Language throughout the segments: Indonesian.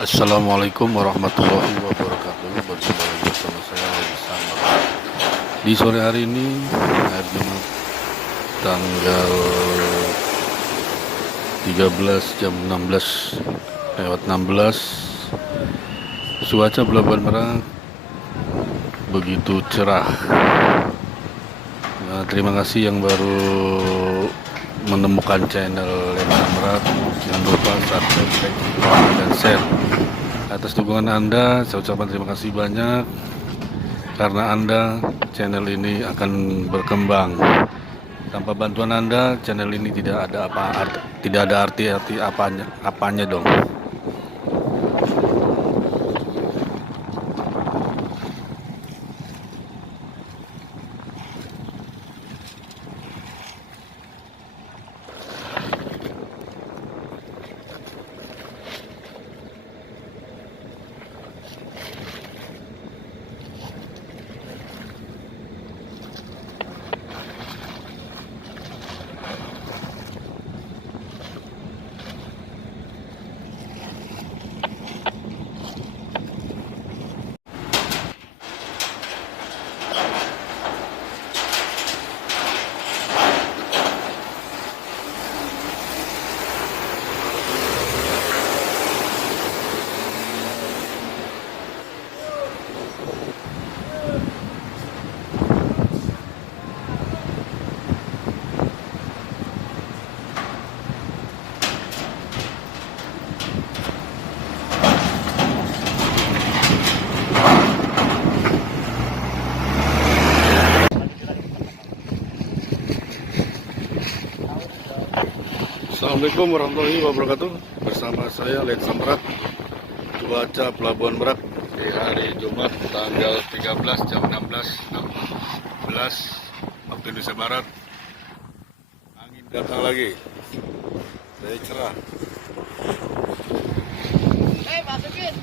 Assalamualaikum warahmatullahi wabarakatuh. Berjumpa lagi bersama saya Alexander. Di sore hari ini, hari Jumat tanggal 13 jam 16 lewat 16, cuaca Pelabuhan Merak begitu cerah. Nah, terima kasih yang baru menemukan channel Lemana Merak. Jangan lupa subscribe, like, dan share. Atas dukungan Anda, saya ucapkan terima kasih banyak. Karena Anda, channel ini akan berkembang. Tanpa bantuan Anda, channel ini tidak ada arti apanya dong. Assalamualaikum warahmatullahi wabarakatuh. Bersama saya Alexander. Cuaca Pelabuhan Merak di hari Jumat tanggal 13 jam 16 waktu Indonesia Barat. Angin datang lagi. Saya cerah. Masukin.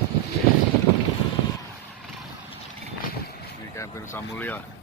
Ini kayak Samulya.